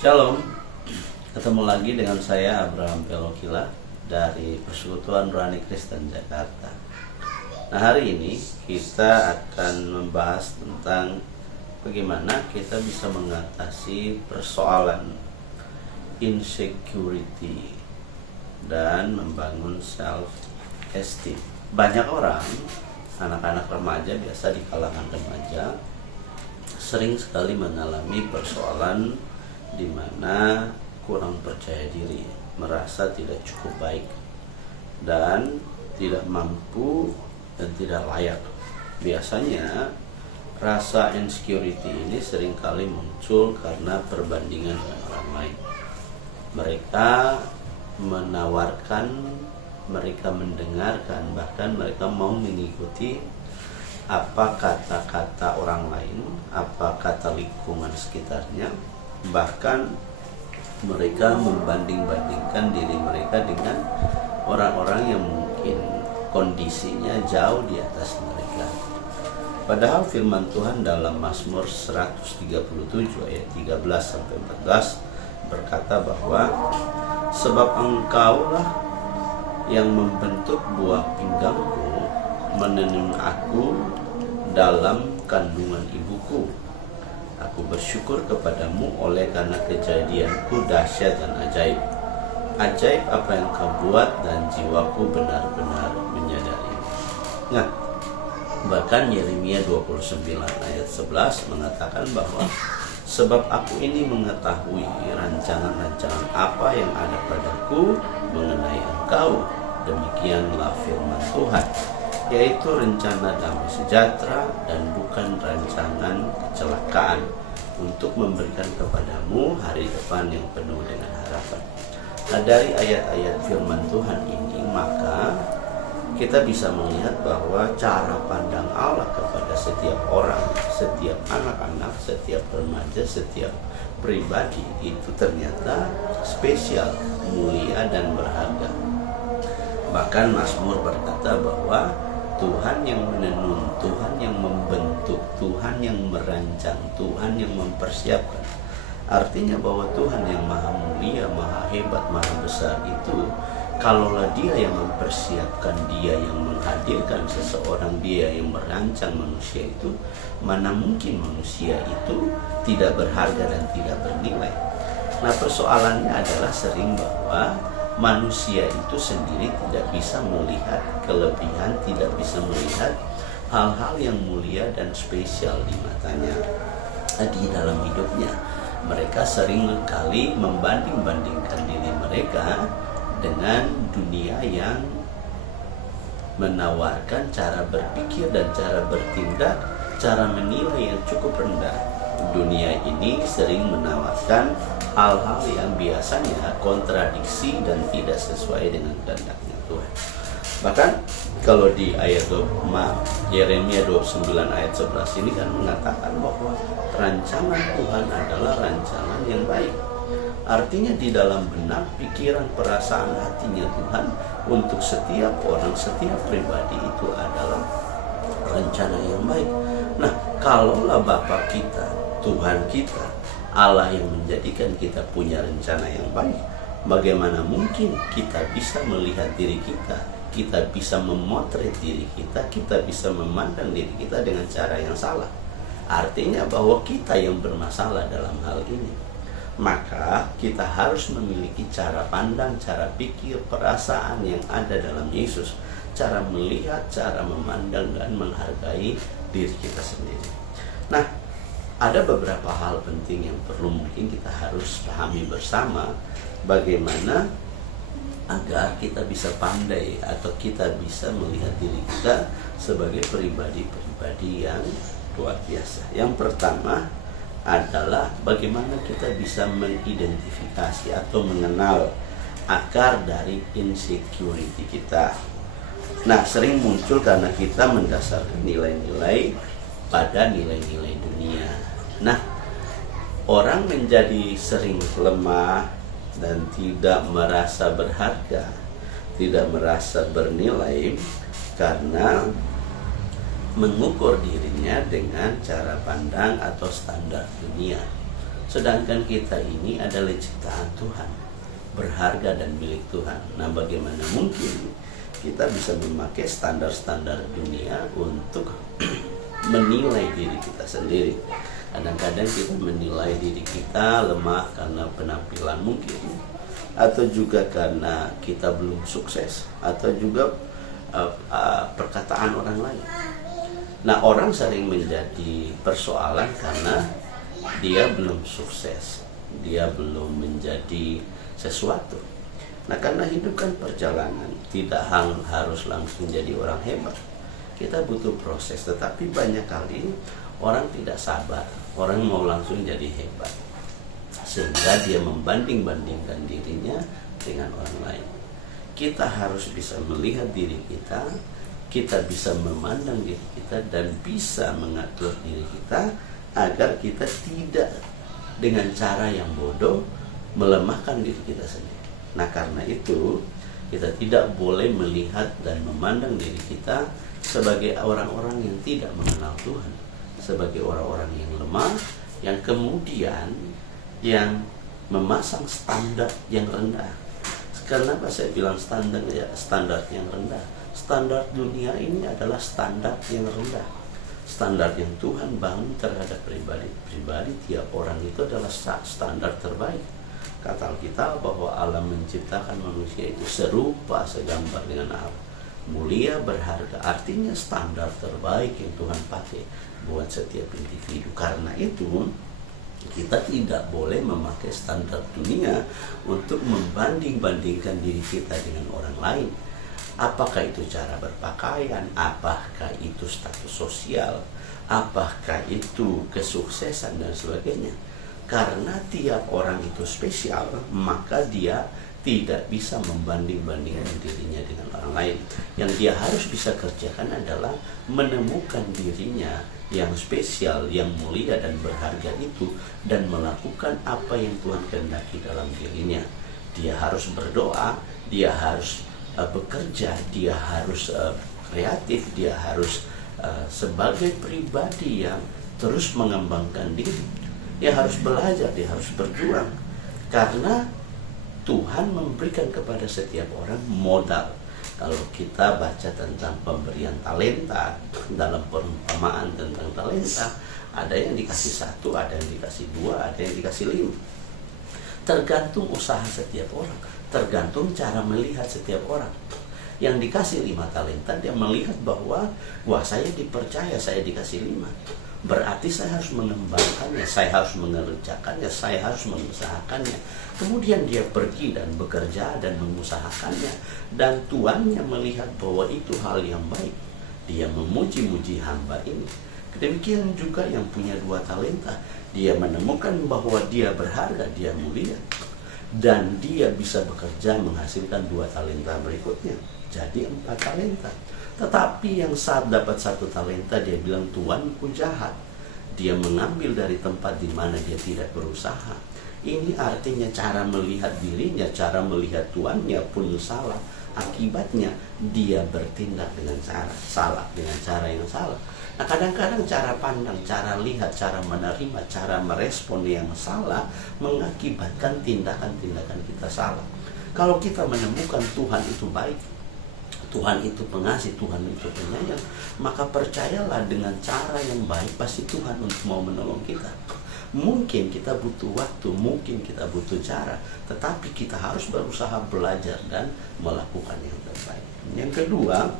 Shalom, ketemu lagi dengan saya Abraham Pelokila dari Persekutuan Rohani Kristen Jakarta. Nah, hari ini kita akan membahas tentang bagaimana kita bisa mengatasi persoalan insecurity dan membangun self-esteem. Banyak orang, anak-anak remaja, biasa di kalangan remaja, sering sekali mengalami persoalan di mana kurang percaya diri, merasa tidak cukup baik dan tidak mampu dan tidak layak. Biasanya rasa insecurity ini seringkali muncul karena perbandingan dengan orang lain. Mereka menawarkan, mereka mendengarkan, bahkan mereka mau mengikuti apa kata-kata orang lain, apa kata lingkungan sekitarnya. Bahkan mereka membanding-bandingkan diri mereka dengan orang-orang yang mungkin kondisinya jauh di atas mereka. Padahal firman Tuhan dalam Mazmur 137 ayat 13-14 berkata bahwa sebab Engkaulah yang membentuk buah pinggangku, menenun aku dalam kandungan ibuku. Aku bersyukur kepadamu oleh karena kejadianku dahsyat dan ajaib. Ajaib apa yang kau buat dan jiwaku benar-benar menyadari. Nah, bahkan Yeremia 29 ayat 11 mengatakan bahwa sebab aku ini mengetahui rancangan-rancangan apa yang ada padaku mengenai engkau. Demikianlah firman Tuhan, yaitu rencana damai sejahtera dan bukan rancangan kecelakaan, untuk memberikan kepadamu hari depan yang penuh dengan harapan. Nah, dari ayat-ayat firman Tuhan ini maka kita bisa melihat bahwa cara pandang Allah kepada setiap orang, setiap anak-anak, setiap remaja, setiap pribadi itu ternyata spesial, mulia dan berharga. Bahkan Mazmur berkata bahwa Tuhan yang menenun, Tuhan yang membentuk, Tuhan yang merancang, Tuhan yang mempersiapkan. Artinya bahwa Tuhan yang maha mulia, maha hebat, maha besar itu, kalaulah Dia yang mempersiapkan, Dia yang menghadirkan seseorang, Dia yang merancang manusia itu, mana mungkin manusia itu tidak berharga dan tidak bernilai. Nah, persoalannya adalah sering bahwa manusia itu sendiri tidak bisa melihat kelebihan, tidak bisa melihat hal-hal yang mulia dan spesial di matanya di dalam hidupnya. Mereka sering kali membanding-bandingkan diri mereka dengan dunia yang menawarkan cara berpikir dan cara bertindak, cara menilai yang cukup rendah. Dunia ini sering menawarkan hal-hal yang biasanya kontradiksi dan tidak sesuai dengan kehendaknya Tuhan. Bahkan kalau di ayat Yeremia 29 ayat 11 ini kan mengatakan bahwa rancangan Tuhan adalah rancangan yang baik. Artinya di dalam benak, pikiran, perasaan hatinya Tuhan untuk setiap orang, setiap pribadi itu adalah rencana yang baik. Nah, kalaulah Bapa kita, Tuhan kita, Allah yang menjadikan kita punya rencana yang baik, bagaimana mungkin kita bisa melihat diri kita, kita bisa memotret diri kita, kita bisa memandang diri kita dengan cara yang salah? Artinya bahwa kita yang bermasalah dalam hal ini. Maka kita harus memiliki cara pandang, cara pikir, perasaan yang ada dalam Yesus, cara melihat, cara memandang dan menghargai diri kita sendiri. Nah, ada beberapa hal penting yang perlu mungkin kita harus pahami bersama, bagaimana agar kita bisa pandai atau kita bisa melihat diri kita sebagai pribadi-pribadi yang luar biasa. Yang pertama adalah bagaimana kita bisa mengidentifikasi atau mengenal akar dari insecurity kita. Nah, sering muncul karena kita mendasarkan nilai-nilai pada nilai-nilai dunia. Nah, orang menjadi sering lemah dan tidak merasa berharga, tidak merasa bernilai karena mengukur dirinya dengan cara pandang atau standar dunia. Sedangkan kita ini adalah ciptaan Tuhan, berharga dan milik Tuhan. Nah, bagaimana mungkin kita bisa memakai standar-standar dunia untuk menilai diri kita sendiri? Kadang-kadang kita menilai diri kita lemah karena penampilan mungkin, atau juga karena kita belum sukses, atau juga perkataan orang lain. Nah, orang sering menjadi persoalan karena dia belum sukses, dia belum menjadi sesuatu. Nah, karena hidup kan perjalanan, tidak harus langsung jadi orang hebat. Kita butuh proses, tetapi banyak kali orang tidak sabar, orang mau langsung jadi hebat, sehingga dia membanding-bandingkan dirinya dengan orang lain. Kita harus bisa melihat diri kita, kita bisa memandang diri kita, dan bisa mengatur diri kita agar kita tidak dengan cara yang bodoh melemahkan diri kita sendiri. Nah, karena itu kita tidak boleh melihat dan memandang diri kita sebagai orang-orang yang tidak mengenal Tuhan, sebagai orang-orang yang lemah, yang kemudian yang memasang standar yang rendah. Kenapa saya bilang standar yang rendah? Standar dunia ini adalah standar yang rendah. Standar yang Tuhan bangun terhadap pribadi tiap orang itu adalah standar terbaik. Kata Alkitab bahwa Allah menciptakan manusia itu serupa segambar dengan Allah, mulia, berharga. Artinya standar terbaik yang Tuhan pakai buat setiap individu. Karena itu kita tidak boleh memakai standar dunia untuk membanding-bandingkan diri kita dengan orang lain. Apakah itu cara berpakaian, apakah itu status sosial, apakah itu kesuksesan dan sebagainya. Karena tiap orang itu spesial, maka dia tidak bisa membanding-bandingkan dirinya dengan orang lain. Yang dia harus bisa kerjakan adalah menemukan dirinya yang spesial, yang mulia dan berharga itu, dan melakukan apa yang Tuhan kehendaki dalam dirinya. Dia harus berdoa, dia harus bekerja, dia harus kreatif, dia harus sebagai pribadi yang terus mengembangkan diri. Dia harus belajar, dia harus berjuang, karena Tuhan memberikan kepada setiap orang modal. Kalau kita baca tentang pemberian talenta, dalam perumpamaan tentang talenta, ada yang dikasih 1, ada yang dikasih 2, ada yang dikasih 5. Tergantung usaha setiap orang, tergantung cara melihat setiap orang. Yang dikasih 5 talenta, dia melihat bahwa wah, saya dipercaya, saya dikasih 5, berarti saya harus mengembangkannya, saya harus mengerjakannya, saya harus mengusahakannya. Kemudian dia pergi dan bekerja dan mengusahakannya, dan tuannya melihat bahwa itu hal yang baik. Dia memuji-muji hamba ini. Demikian juga yang punya 2 talenta, dia menemukan bahwa dia berharga, dia mulia, dan dia bisa bekerja menghasilkan 2 talenta berikutnya, jadi 4 talenta. Tetapi yang saat dapat 1 talenta, dia bilang, tuanku jahat, dia mengambil dari tempat di mana dia tidak berusaha. Ini artinya cara melihat dirinya, cara melihat tuannya pun salah. Akibatnya dia bertindak dengan cara salah, dengan cara yang salah. Nah, kadang-kadang cara pandang, cara lihat, cara menerima, cara merespon yang salah mengakibatkan tindakan-tindakan kita salah. Kalau kita menemukan Tuhan itu baik, Tuhan itu pengasih, Tuhan itu penyayang, maka percayalah dengan cara yang baik pasti Tuhan untuk mau menolong kita. Mungkin kita butuh waktu, mungkin kita butuh cara, tetapi kita harus berusaha belajar dan melakukan yang terbaik. Yang kedua,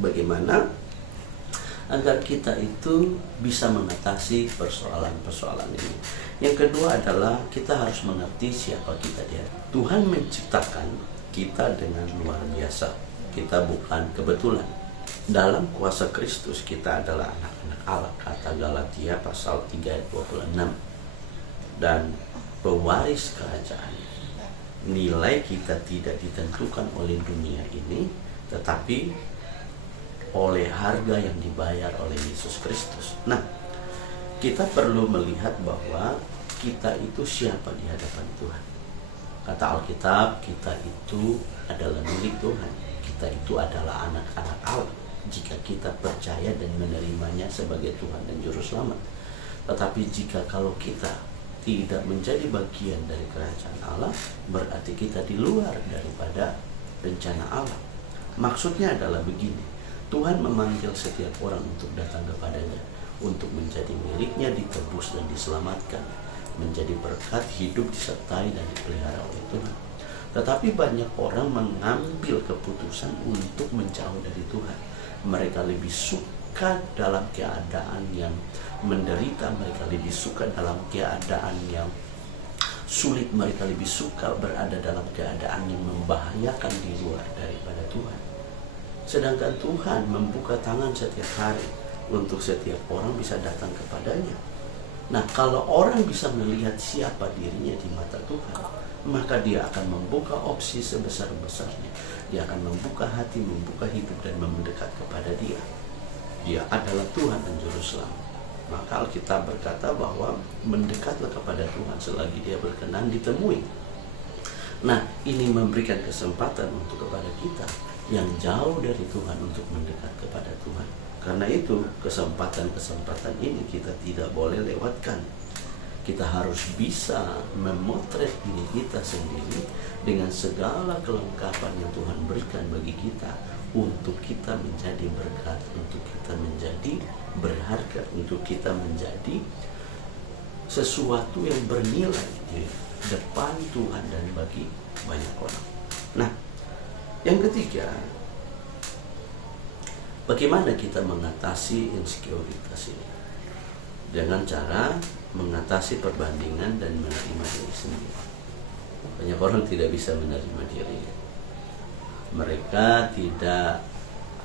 bagaimana agar kita itu bisa mengatasi persoalan-persoalan ini. Yang kedua adalah kita harus mengerti siapa kita dia. Tuhan menciptakan kita dengan luar biasa. Kita bukan kebetulan. Dalam kuasa Kristus kita adalah anak-anak Allah, kata Galatia pasal 3 ayat 26. Dan pewaris kerajaan. Nilai kita tidak ditentukan oleh dunia ini, tetapi oleh harga yang dibayar oleh Yesus Kristus. Nah, kita perlu melihat bahwa kita itu siapa di hadapan Tuhan. Kata Alkitab, kita itu adalah milik Tuhan. Kita itu adalah anak-anak Allah jika kita percaya dan menerimanya sebagai Tuhan dan Juru Selamat. Tetapi jika kalau kita tidak menjadi bagian dari kerajaan Allah, berarti kita di luar daripada rencana Allah. Maksudnya adalah begini, Tuhan memanggil setiap orang untuk datang kepadanya, untuk menjadi miliknya, ditebus dan diselamatkan, menjadi berkat, hidup, disertai dan dipelihara oleh Tuhan. Tetapi banyak orang mengambil keputusan untuk menjauh dari Tuhan. Mereka lebih suka dalam keadaan yang menderita, mereka lebih suka dalam keadaan yang sulit, mereka lebih suka berada dalam keadaan yang membahayakan di luar daripada Tuhan. Sedangkan Tuhan membuka tangan setiap hari untuk setiap orang bisa datang kepadanya. Nah, kalau orang bisa melihat siapa dirinya di mata Tuhan, maka dia akan membuka opsi sebesar-besarnya. Dia akan membuka hati, membuka hidup dan mendekat kepada Dia. Dia adalah Tuhan dan Juru Selamat. Maka Alkitab berkata bahwa mendekatlah kepada Tuhan selagi Dia berkenan ditemui. Nah, ini memberikan kesempatan untuk kepada kita yang jauh dari Tuhan untuk mendekat kepada Tuhan. Karena itu, kesempatan-kesempatan ini kita tidak boleh lewatkan. Kita harus bisa memotret diri kita sendiri dengan segala kelengkapan yang Tuhan berikan bagi kita, untuk kita menjadi berkat, untuk kita menjadi berharga, untuk kita menjadi sesuatu yang bernilai di depan Tuhan dan bagi banyak orang. Nah, yang ketiga, bagaimana kita mengatasi insekuritas ini? Dengan cara mengatasi perbandingan dan menerima diri sendiri. Banyak orang tidak bisa menerima diri. Mereka tidak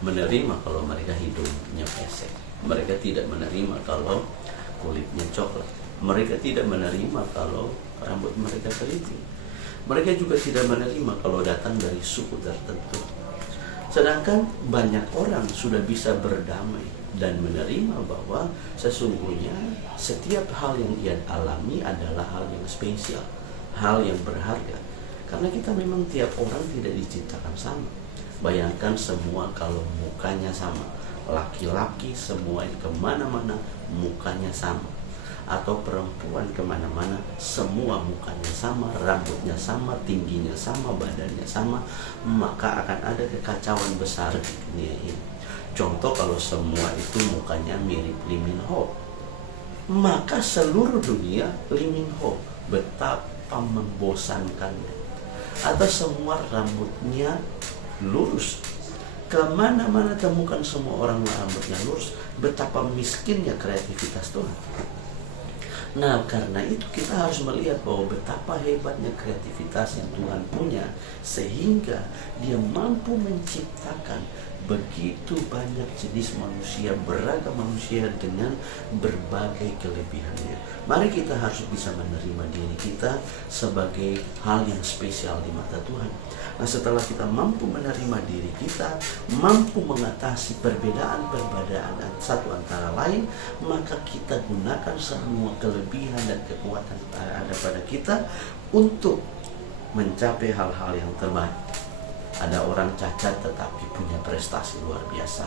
menerima kalau mereka hidungnya pesek. Mereka tidak menerima kalau kulitnya coklat. Mereka tidak menerima kalau rambut mereka keriting. Mereka juga tidak menerima kalau datang dari suku tertentu. Sedangkan banyak orang sudah bisa berdamai dan menerima bahwa sesungguhnya setiap hal yang dia alami adalah hal yang spesial, hal yang berharga. Karena kita memang tiap orang tidak diciptakan sama. Bayangkan semua kalau mukanya sama, laki-laki semua kemana-mana mukanya sama, atau perempuan kemana-mana semua mukanya sama, rambutnya sama, tingginya sama, badannya sama, maka akan ada kekacauan besar di dunia ini. Contoh, kalau semua itu mukanya mirip Lee Min Ho, maka seluruh dunia Lee Min Ho, betapa membosankannya. Atau semua rambutnya lurus, kemana-mana temukan semua orang rambutnya lurus, betapa miskinnya kreativitas Tuhan. Nah, karena itu kita harus melihat bahwa betapa hebatnya kreativitas yang Tuhan punya, sehingga Dia mampu menciptakan begitu banyak jenis manusia, beragam manusia dengan berbagai kelebihannya. Mari kita harus bisa menerima diri kita sebagai hal yang spesial di mata Tuhan. Nah, setelah kita mampu menerima diri kita, mampu mengatasi perbedaan-perbedaan satu antara lain, maka kita gunakan semua kelebihan dan kekuatan yang ada pada kita untuk mencapai hal-hal yang terbaik. Ada orang cacat tetapi punya prestasi luar biasa.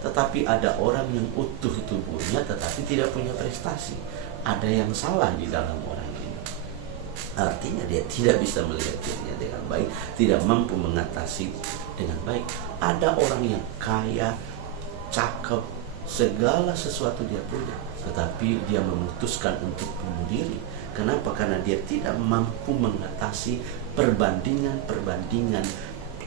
Tetapi ada orang yang utuh tubuhnya tetapi tidak punya prestasi. Ada yang salah di dalam orang ini. Artinya dia tidak bisa melihat dirinya dengan baik, tidak mampu mengatasi dengan baik. Ada orang yang kaya, cakep, segala sesuatu dia punya, tetapi dia memutuskan untuk bunuh diri. Kenapa? Karena dia tidak mampu mengatasi perbandingan-perbandingan,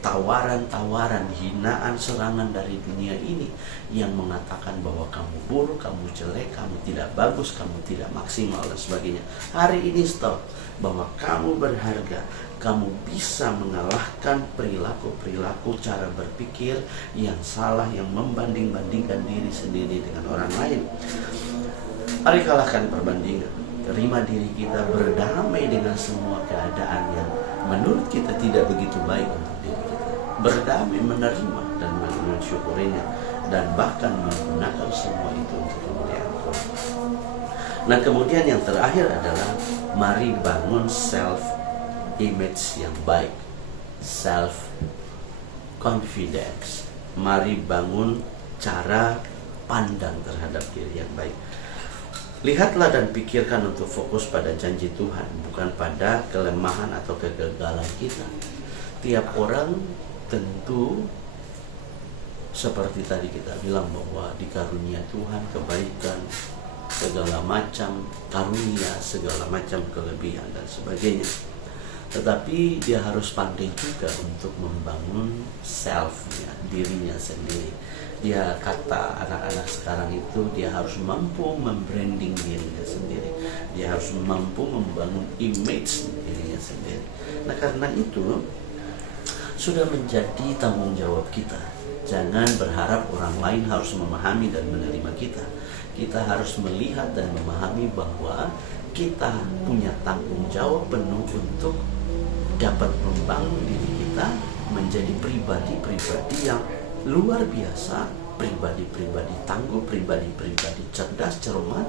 tawaran-tawaran, hinaan, serangan dari dunia ini yang mengatakan bahwa kamu buruk, kamu jelek, kamu tidak bagus, kamu tidak maksimal dan sebagainya. Hari ini stop, bahwa kamu berharga, kamu bisa mengalahkan perilaku-perilaku, cara berpikir yang salah, yang membanding-bandingkan diri sendiri dengan orang lain. Mari kalahkan perbandingan, terima diri kita, berdamai dengan semua keadaan yang menurut kita tidak begitu baik untuk diri kita. Berdamai, menerima dan mensyukurinya, dan bahkan menggunakan semua itu untuk kemuliaan Tuhan. Nah, kemudian yang terakhir adalah mari bangun self image yang baik, self confidence. Mari bangun cara pandang terhadap diri yang baik. Lihatlah dan pikirkan untuk fokus pada janji Tuhan, bukan pada kelemahan atau kegagalan kita. Tiap orang tentu seperti tadi kita bilang bahwa dikarunia Tuhan kebaikan, segala macam karunia, segala macam kelebihan dan sebagainya. Tetapi dia harus pandai juga untuk membangun self-nya, dirinya sendiri. Dia kata anak-anak sekarang itu dia harus mampu membranding dirinya sendiri. Dia harus mampu membangun image dirinya sendiri. Nah, karena itu sudah menjadi tanggung jawab kita. Jangan berharap orang lain harus memahami dan menerima kita. Kita harus melihat dan memahami bahwa kita punya tanggung jawab penuh untuk dapat membangun diri kita menjadi pribadi-pribadi yang luar biasa, pribadi-pribadi tangguh, pribadi-pribadi cerdas, cermat,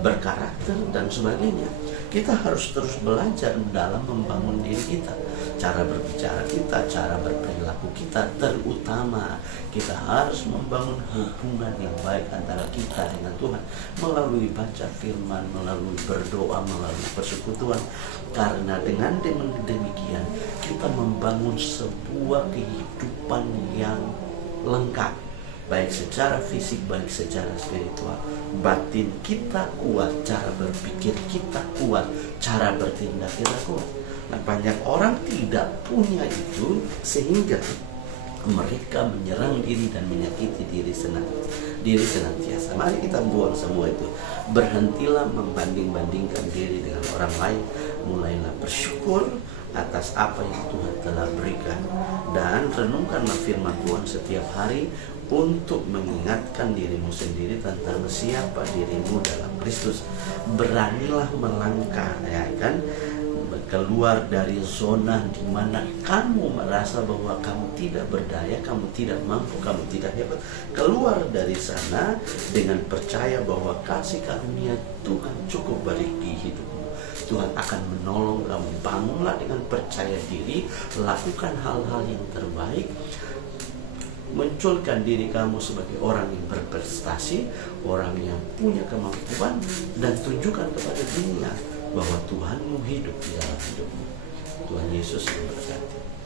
berkarakter dan sebagainya. Kita harus terus belajar dalam membangun diri kita, cara berbicara kita, cara berperilaku kita, terutama kita harus membangun hubungan yang baik antara kita dengan Tuhan melalui baca firman, melalui berdoa, melalui persekutuan. Karena dengan demikian kita membangun sebuah kehidupan yang lengkap, baik secara fisik, baik secara spiritual. Batin kita kuat, cara berpikir kita kuat, cara bertindak kita kuat. Nah, banyak orang tidak punya itu sehingga mereka menyerang diri dan menyakiti diri senantiasa. Mari kita buang semua itu. Berhentilah membanding-bandingkan diri dengan orang lain. Mulailah bersyukur atas apa yang Tuhan telah berikan, dan renungkanlah firman Tuhan setiap hari untuk mengingatkan dirimu sendiri tentang siapa dirimu dalam Kristus. Beranilah melangkah, ya kan, keluar dari zona di mana kamu merasa bahwa kamu tidak berdaya, kamu tidak mampu, kamu tidak hebat. Keluar dari sana dengan percaya bahwa kasih karunia Tuhan cukup bagi hidupmu. Tuhan akan menolong kamu. Bangunlah dengan percaya diri, lakukan hal-hal yang terbaik, munculkan diri kamu sebagai orang yang berprestasi, orang yang punya kemampuan, dan tunjukkan kepada dunia bahwa Tuhanmu hidup di dalam hidupmu. Tuhan Yesus memberkati.